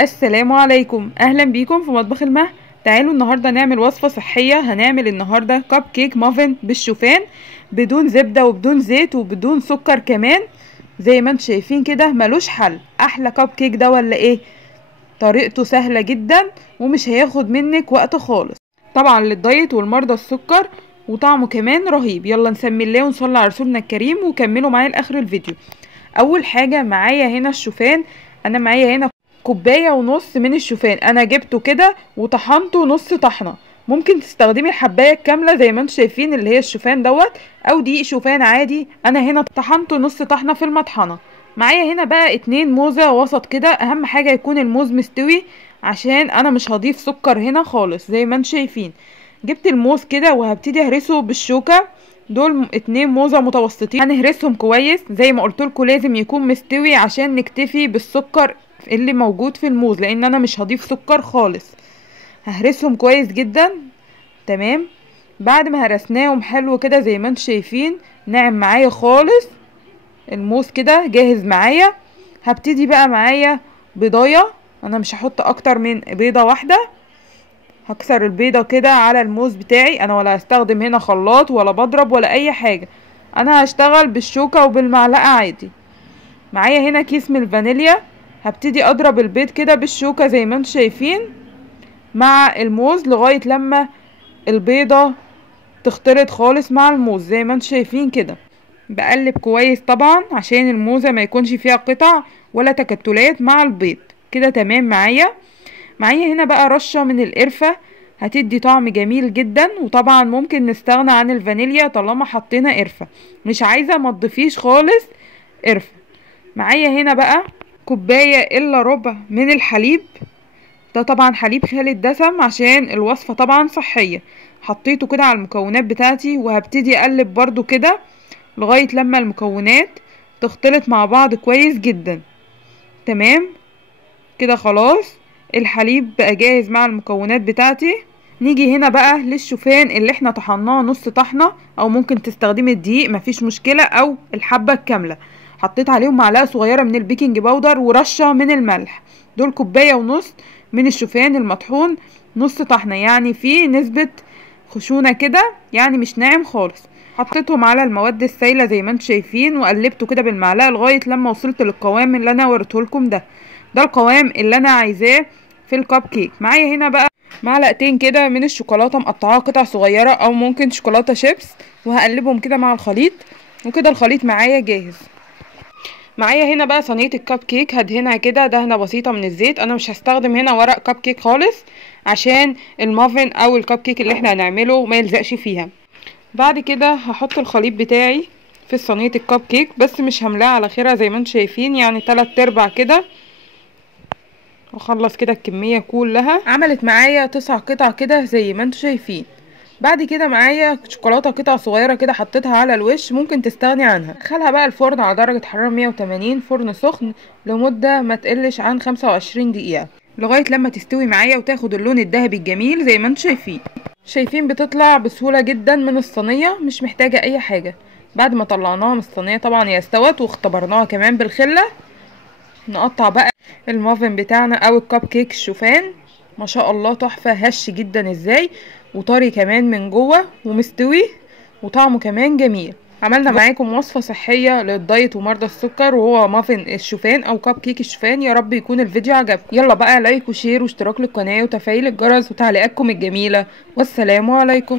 السلام عليكم، اهلا بيكم في مطبخ المه. تعالوا النهارده نعمل وصفه صحيه. هنعمل النهارده كب كيك مافن بالشوفان بدون زبده وبدون زيت وبدون سكر كمان. زي ما انتم شايفين كده ملوش حل. احلى كب كيك ده ولا ايه؟ طريقته سهله جدا ومش هياخد منك وقت خالص، طبعا للدايت والمرضى السكر، وطعمه كمان رهيب. يلا نسمي الله ونصلي على رسولنا الكريم وكملوا معايا لاخر الفيديو. اول حاجه معايا هنا الشوفان. انا معايا هنا كوبايه ونص من الشوفان، انا جبته كده وطحنته نص طحنه. ممكن تستخدمي الحبايه الكامله زي ما انتم شايفين اللي هي الشوفان دوت، او دقيق شوفان عادي. انا هنا طحنته نص طحنه في المطحنه. معايا هنا بقى 2 موزه وسط كده. اهم حاجه يكون الموز مستوي عشان انا مش هضيف سكر هنا خالص. زي ما انتم شايفين جبت الموز كده وهبتدي اهرسه بالشوكه. دول 2 موزة متوسطين، هنهرسهم كويس زي ما قلتلكوا. لازم يكون مستوي عشان نكتفي بالسكر اللي موجود في الموز، لان انا مش هضيف سكر خالص. ههرسهم كويس جدا. تمام. بعد ما هرسناهم حلو كده زي ما انتم شايفين ناعم معايا خالص، الموز كده جاهز معايا. هبتدي بقى معايا بيضايه. انا مش هحط اكتر من بيضه واحده. هكسر البيضة كده على الموز بتاعي. انا ولا هستخدم هنا خلاط ولا بضرب ولا اي حاجة، انا هشتغل بالشوكة وبالمعلقة عادي. معايا هنا كيس من الفانيليا. هبتدي اضرب البيض كده بالشوكة زي ما انتم شايفين مع الموز لغاية لما البيضة تختلط خالص مع الموز زي ما انتم شايفين كده. بقلب كويس طبعا عشان الموزة ما يكونش فيها قطع ولا تكتلات مع البيض. كده تمام معايا. معايا هنا بقى رشة من القرفة، هتدي طعم جميل جدا. وطبعا ممكن نستغنى عن الفانيليا طالما حطينا قرفة. مش عايزة ما تضيفيش خالص قرفة. معايا هنا بقى كوباية الا ربع من الحليب. ده طبعا حليب خالي الدسم عشان الوصفة طبعا صحية. حطيته كده على المكونات بتاعتي وهبتدي اقلب برضو كده لغاية لما المكونات تختلط مع بعض كويس جدا. تمام كده خلاص. الحليب بقى جاهز مع المكونات بتاعتي. نيجي هنا بقى للشوفان اللي احنا طحناه نص طحنة، او ممكن تستخدمي الدقيق مفيش مشكلة، او الحبة الكاملة. حطيت عليهم معلقة صغيرة من البيكنج باودر ورشة من الملح. دول كوباية ونص من الشوفان المطحون نص طحنة، يعني فيه نسبة خشونة كده، يعني مش ناعم خالص. حطيتهم على المواد السائلة زي ما انتم شايفين وقلبته كده بالمعلقة لغاية لما وصلت للقوام اللي انا وريته لكم ده. ده القوام اللي انا عايزاه في الكب كيك. معايا هنا بقى معلقتين كده من الشوكولاته مقطعاها قطع صغيره، او ممكن شوكولاته شيبس، وهقلبهم كده مع الخليط. وكده الخليط معايا جاهز. معايا هنا بقى صينيه الكب كيك هدهنها كده دهنه بسيطه من الزيت. انا مش هستخدم هنا ورق كب كيك خالص عشان المافن او الكب كيك اللي احنا هنعمله ما يلزقش فيها. بعد كده هحط الخليط بتاعي في صينيه الكب كيك، بس مش هملاه على خيرها زي ما انتم شايفين، يعني 3/4 كده. واخلص كده الكمية كلها. عملت معايا 9 قطع كده زي ما انتم شايفين. بعد كده معايا شوكولاتة قطع صغيرة كده حطيتها على الوش، ممكن تستغني عنها. ادخلها بقى الفرن على درجة حرارة 180 فرن سخن لمدة ما تقلش عن 25 دقيقة لغاية لما تستوي معايا وتاخد اللون الذهبي الجميل زي ما انتم شايفين. شايفين بتطلع بسهولة جدا من الصينية، مش محتاجة اي حاجة. بعد ما طلعناها من الصينية طبعا هي استوت واختبرناها كمان بالخلة. نقطع بقى المافن بتاعنا او الكب كيك الشوفان. ما شاء الله تحفة، هش جدا ازاي، وطري كمان من جوه ومستوي، وطعمه كمان جميل. عملنا معاكم وصفة صحية للدايت ومرضى السكر، وهو مافن الشوفان او كب كيك الشوفان. يا رب يكون الفيديو عجبكم. يلا بقى لايك وشير واشتراك للقناة وتفعيل الجرس وتعليقاتكم الجميلة. والسلام عليكم.